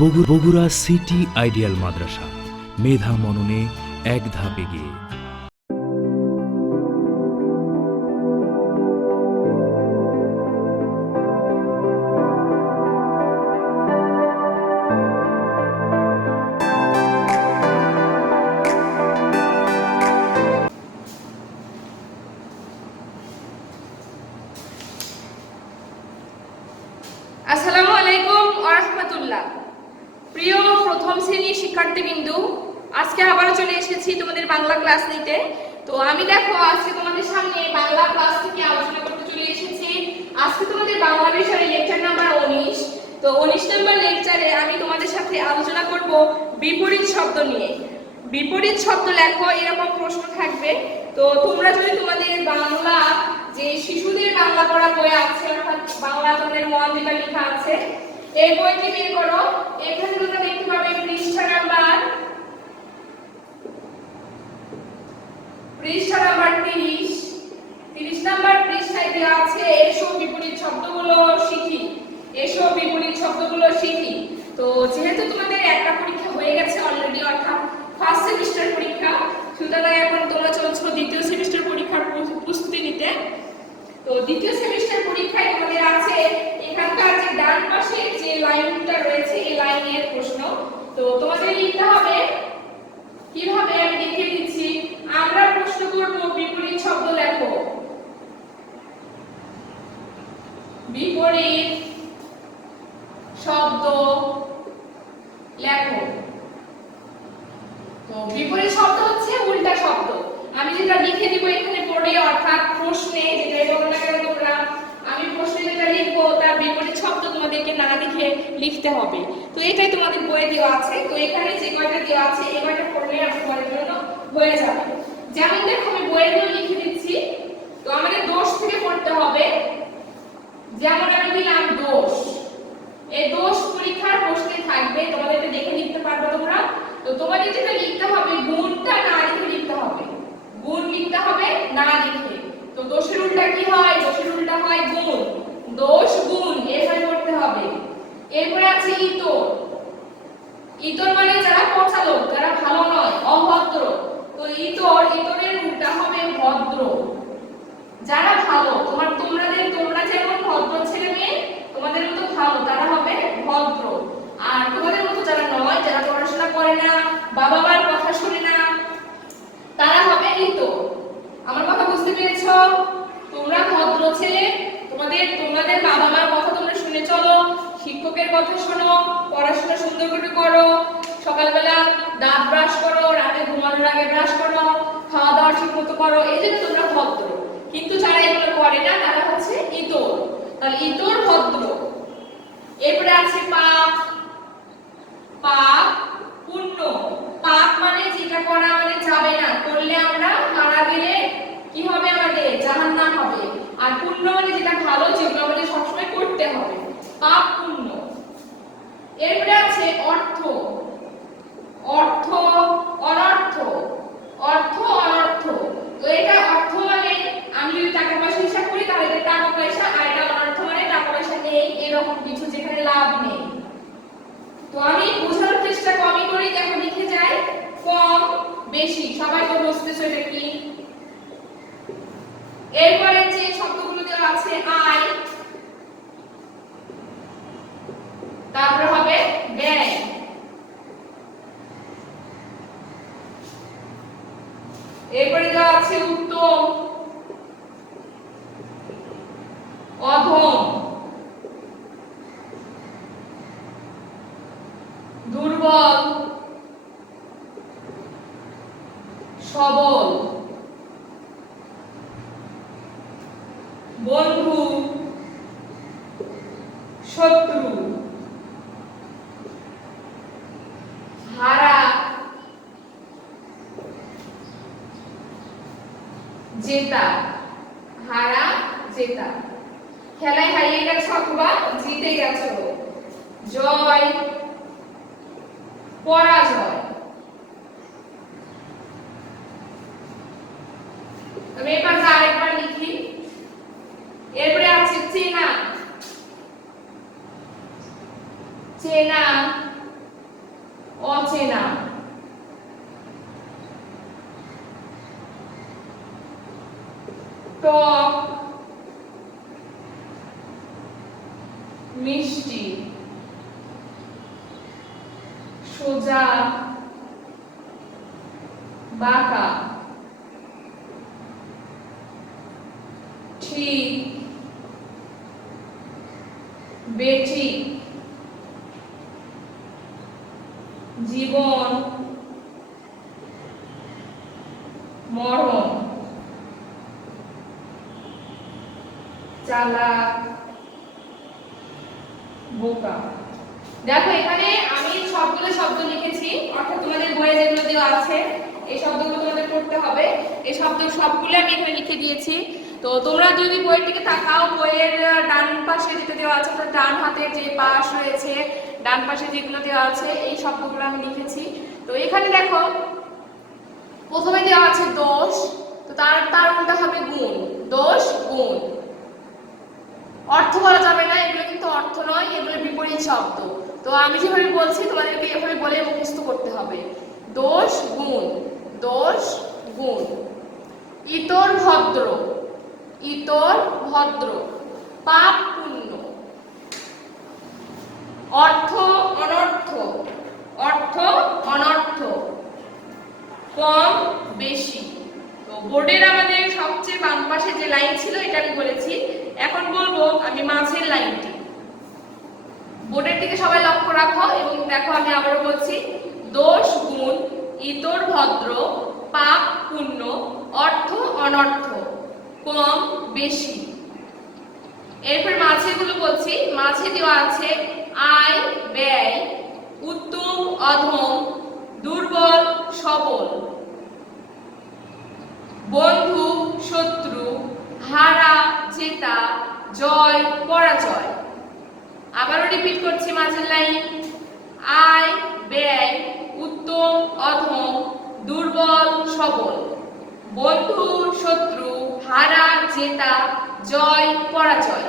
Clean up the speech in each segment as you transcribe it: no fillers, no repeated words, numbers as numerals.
Bogura city ideal মাদ্রাসা, মেধা মননে এক ধাপ এগিয়ে। আসসালামু আলাইকুম ওয়া রাহমাতুল্লাহ। প্রিয় প্রথম শ্রেণীর শিক্ষার্থীবৃন্দ, আজকে আবারও চলে এসেছি তোমাদের বাংলা ক্লাস নিতে। তো আমি দেখো আজকে তোমাদের সামনে বাংলা ক্লাস থেকে আলোচনা করতে চলে এসেছি। আজকে তোমাদের বাংলা বিষয়ের লেকচার নাম্বার 19। তো 19 নাম্বার লেকচারে আমি তোমাদের সাথে আলোচনা করব বিপরীত শব্দ নিয়ে। বিপরীত শব্দ লেখো, এরকম প্রশ্ন থাকবে। তো তোমরা যদি তোমাদের বাংলা যে শিশুদের বাংলা পড়া বই আছে, অর্থাৎ বাংলা তোমাদের মন যেটা লেখা আছে, এই বইটি বের করো। এখানে তোমরা দেখতে পাবে পৃষ্ঠা নাম্বার 30। 30 নাম্বার পৃষ্ঠায় দেওয়া আছে এসো বিপরীত শব্দগুলো শিখি। এসো বিপরীত শব্দগুলো শিখি। তো যেহেতু তোমাদের একটা পরীক্ষা হয়ে গেছে অলরেডি, অর্থাৎ ফার্স্ট সেমিস্টার পরীক্ষা, সুতরাং এখন তোমরা চলছো দ্বিতীয় সেমিস্টার পরীক্ষার প্রস্তুতি নিতে। তো দ্বিতীয় সেমিস্টার পরীক্ষায় তোমাদের আছে এখানকার যে ডান পাশে যে লাইনটা রয়েছে, এই লাইনের প্রশ্ন। তো তোমাদের লিখতে হবে কিভাবে আমি দেখিয়ে দিচ্ছি। আমরা প্রশ্ন করব বিপরীত শব্দ লেখো। বিপরীত শব্দ লেখো। তো বিপরীত শব্দ হচ্ছে উল্টা শব্দ। আমি যেটা লিখে দিব এখানে পড়ে, অর্থাৎ প্রশ্নে যেটা বলো না কেন তোমরা, আমি প্রশ্নে যেটা লিখবো তার বিপরীত শব্দ তোমাদেরকে না লিখে লিখতে হবে। তো এটাই তোমাদের বইয়ে দেওয়া আছে। তো এখানে যে কয়টা দেওয়া আছে এই কয়টা পড়লে তোমাদের জন্য হয়ে যাবে। যেমন দেখো আমি বইগুলো লিখে দিচ্ছি। তো আমাদের দোষ থেকে পড়তে হবে। যেমন আমি দিলাম দোষ। এই দোষ পরীক্ষার প্রশ্নে থাকবে, তোমাদেরকে দেখে লিখতে পারবে তোমরা। তো তোমাদের যেটা লিখতে হবে গুণটা না লিখে লিখতে হবে। গুণ লিখতে হবে না লিখে। তো দোষের উল্টা কি হয়? দোষের উল্টা হয় গুণ। দোষ গুণ এভাবে করতে হবে। এরপরে আছে ইতর। ইতর মানে যারা পচালোক, যারা ভালো নয়, অভদ্র। তো ইতরের উল্টা হবে ভদ্র। যারা ভালো, তোমরা যেমন ভদ্র ছেলে মেয়ে, তোমাদের মতো ভালো তারা হবে ভদ্র। আর তোমাদের মতো যারা নয়, যারা পড়াশোনা করে না, বাবা মার কথা শুনে না, তারা হবে ইতর। আমার কথা বুঝতে পেরেছো? তোমরা ভদ্র ছেলে, তোমাদের বাবা মার কথা তোমরা শুনে চলো, শিক্ষকের কথা শোনো, পড়াশোনা সুন্দর করে করো, সকালবেলা দাঁত ব্রাশ করো, রাতে ঘুমানোর আগে ব্রাশ করো, খাওয়া দাওয়া ঠিক মতো করো, এই জন্য তোমরা ভদ্র। কিন্তু যারা এগুলো করে না তারা হচ্ছে ইতর। তাহলে ইতর ভদ্র। এরপরে আছে পাপ। পাপ পুণ্য। পাপ মানে যেটা করা মানে যাবে না, করলে আমরা মারা গেলে কি হবে? আমাদের জাহান্নাম হবে। আর পুণ্য মানে যেটা ভালো, যেগুলো আমাদের সবসময় করতে হবে। পাপ পুণ্য। এরপরে আছে অর্থ। অর্থ অনর্থ। অর্থ অনর্থ। তো এটা অর্থ মানে আমি যদি টাকা পয়সা হিসাব করি তাহলে এটা টাকা পয়সা, আর এটা অনর্থ মানে টাকা পয়সা নেই, এরকম কিছু যেখানে লাভ নেই। তো আমি বোঝানোর চেষ্টা কমই করি, দেখো লিখে যাই কম বেশি, সবাই তো বুঝতেছো এটা কি। এরপরে যে শব্দগুলো দেওয়া আছে আয়, তারপর হবে ব্যয়। এরপরে দেওয়া আছে উত্তম, অধম, দুর্বল, সবল, বন্ধু, শত্রু, হারা, জেতা। হারা জেতা। খেলায় হারিয়ে গেছো অথবা জিতে গেছো। জয়, পরাজয়। আমি এবার আরেকবার লিখি। এরপরে আছে চেনা। চেনা অচেনা, টক মিষ্টি, সোজা বাঁকা, ঠিক বেঠিক, জীবন মরণ, চালাক বোকা। দেখো এখানে আমি সবগুলো শব্দ লিখেছি, অর্থাৎ তোমাদের বইয়ে যেগুলো দেওয়া আছে এই শব্দগুলো তোমাদের পড়তে হবে। এই শব্দ সবগুলো আমি এখানে লিখে দিয়েছি। তো তোমরা যদি বইটিকে তাকাও, বইয়ের ডান পাশে যেটা দেওয়া আছে, অর্থাৎ ডান হাতের যে পাশ রয়েছে, ডান পাশে যেগুলো দেওয়া আছে এই শব্দগুলো আমি লিখেছি। তো এখানে দেখো প্রথমে দেওয়া আছে দোষ, তো তার উল্টা হবে গুণ, দোষ গুণ। অর্থ বলা যাবে না, এগুলো কিন্তু অর্থ নয়, এগুলো বিপরীত শব্দ। তো আমি যেভাবে বলছি তোমাদেরকে এভাবে বলে মুখস্থ করতে হবে। দোষ গুণ, দোষ গুণ। ইতর ভদ্র, ইতর ভদ্র, পাপ পুণ্য। অর্থ অনর্থ, অর্থ অনর্থ, কম বেশি। তো বোর্ডের আমাদের সবচেয়ে বাম পাশে যে লাইন ছিল এটা আমি বলেছি, এখন বলবো আমি মাঝের লাইনটি। বোর্ডের দিকে সবাই লক্ষ্য রাখো এবং দেখো আমি আবারও বলছি, দোষ গুণ, ইতর ভদ্র, পাপ পুণ্য, অর্থ অনর্থ, কম বেশি। এরপর মাঝেগুলো বলছি, মাঝে দেওয়া আছে আয় ব্যয়, উত্তম অধম, দুর্বল সবল, বন্ধু শত্রু, হারা জেতা, জয় পরাজয়। আবারও রিপিট করছি মাঝের লাইন, আয় ব্যয়, উত্তম অধম, দুর্বল সবল, বন্ধু শত্রু, হারা জেতা, জয় পরাজয়।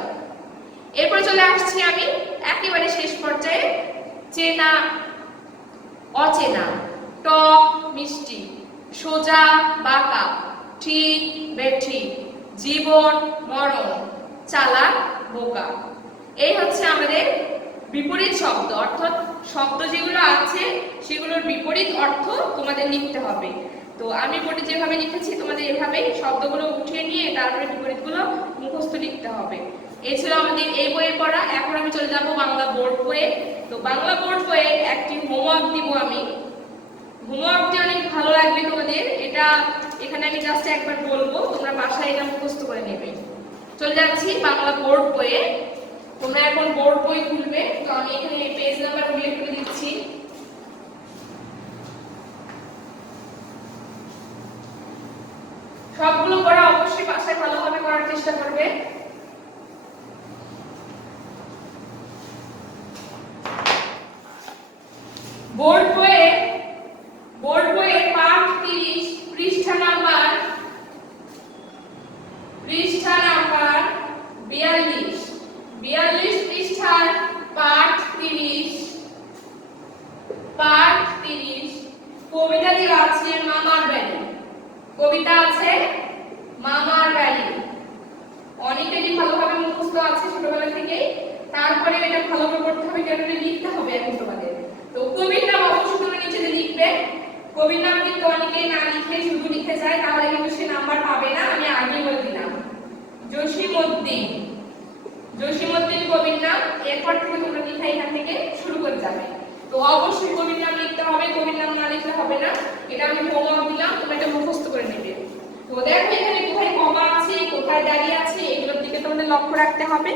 এরপর চলে আসছি আমি একেবারে শেষ পর্যায়ে, চেনা অচেনা, টক মিষ্টি, সোজা বাঁকা, ঠিক বেঠিক, জীবন মরণ, চালাক বোকা। এই হচ্ছে আমাদের বিপরীত শব্দ, অর্থাৎ শব্দ যেগুলো আছে সেগুলোর বিপরীত অর্থ তোমাদের লিখতে হবে। তো আমি বোর্ডে যেভাবে লিখেছি তোমাদের এভাবেই শব্দগুলো উঠিয়ে নিয়ে তারপরে বিপরীতগুলো মুখস্থ লিখতে হবে। এই ছিল আমাদের এই বইয়ে পড়া। এখন আমি চলে যাব বাংলা বোর্ড বইয়ে। তো বাংলা বোর্ড বইয়ে একটি হোমওয়ার্ক দিব আমি। হোমওয়ার্কটি অনেক ভালো লাগবে তোমাদের, এটা এখানে আমি জাস্ট একবার বলবো, তোমরা বাসায় এটা মুখস্থ করে নেবে। চলে যাচ্ছি বাংলা বোর্ড বইয়ে। তোমরা এখন বোর্ড বই খুলবে, তো আমি এখানে পেজ নাম্বার উল্লেখ করে দিচ্ছি। সবগুলো পড়া অবশ্যই বাসায় ভালোভাবে করার চেষ্টা করবে। বোর্ড বইয়ে পাঠ 30, পৃষ্ঠা নাম্বার 42, 42 পৃষ্ঠার পাঠ 30, কবিতা দেওয়া আছে মামার বাড়ি, কবিতা আছে মামার বাড়ি। অনেকেরই ভালোভাবে মুখস্থ আছে ছোটবেলা থেকেই, তারপরে এটা ভালোভাবে পড়তে হবে, কেন লিখতে হবে এখন তোমাদের। তো কবির নাম অবশ্যই তুমি নিচে লিখবে। কবির নাম কিন্তু অনেকেই না লিখে শুধু লিখে যায়, তাহলে কিন্তু সে নাম্বার পাবে না, আমি আগেই বলে দিলাম। জসিমউদ্দিন কবির নাম। এরপর থেকে তোমরা লেখা এখান থেকে শুরু করে যাবে। তো অবশ্যই কবির নাম লিখতে হবে, কবির নাম না লিখলে হবে না। এটা আমি হোমওয়ার্ক দিলাম, তোমরা এটা মুখস্থ করে নেবে। তো দেখো এখানে কোথায় কমা আছে, কোথায় দাঁড়িয়ে আছে, এগুলোর দিকে তোমাদের লক্ষ্য রাখতে হবে,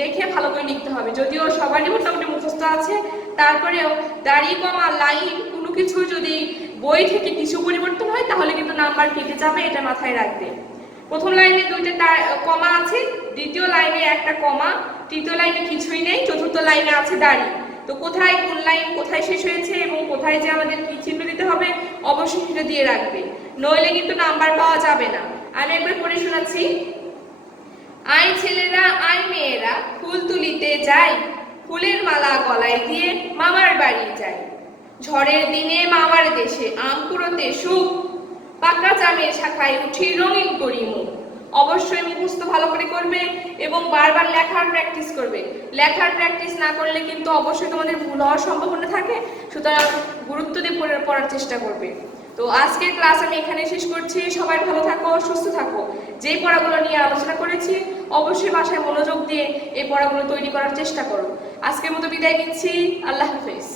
রেখে ভালো করে লিখতে হবে। যদিও সবারই মোটামুটি মুখস্থ আছে, তারপরেও দাড়ি কমা লাইন কোনো কিছু যদি বই থেকে কিছু পরিবর্তন হয় তাহলে কিন্তু নাম্বার কেটে যাবে, এটা মাথায় রাখবে। প্রথম লাইনে দুইটা কমা আছে, দ্বিতীয় লাইনে একটা কমা, তৃতীয় লাইনে কিছুই নেই, চতুর্থ লাইনে আছে দাড়ি। তো কোথায় কোন লাইন কোথায় শেষ হয়েছে এবং কোথায় যে আমাদের কি চিহ্ন দিতে হবে অবশ্যই সেটা দিয়ে রাখবে, নইলে কিন্তু নাম্বার পাওয়া যাবে না। আমি একবার পড়ে শোনাচ্ছি। আই ছেলেরা আই মেয়েরা ফুল তুলিতে যাই, ফুলের মালা গলায় দিয়ে মামার বাড়ি যাই। ঝড়ের দিনে মামার দেশে আম কুড়োতে সুখ, পাকা জামের শাখায় উঠি রঙিন করি মুখ। অবশ্যই মুখস্থ ভালো করে করবে এবং বারবার লেখার প্র্যাকটিস করবে। লেখার প্র্যাকটিস না করলে কিন্তু অবশ্যই তোমাদের ভুল হওয়ার সম্ভাবনা থাকে, সুতরাং গুরুত্ব দিয়ে পড়ার চেষ্টা করবে। তো আজকের ক্লাস আমি এখানে শেষ করছি। সবাই ভালো থাকো, সুস্থ থাকো। যেই পড়াগুলো নিয়ে আলোচনা করেছি অবশ্যই বাসায় মনোযোগ দিয়ে এই পড়াগুলো তৈরি করার চেষ্টা করো। আজকের মতো বিদায় নিচ্ছি। আল্লাহ হাফেজ।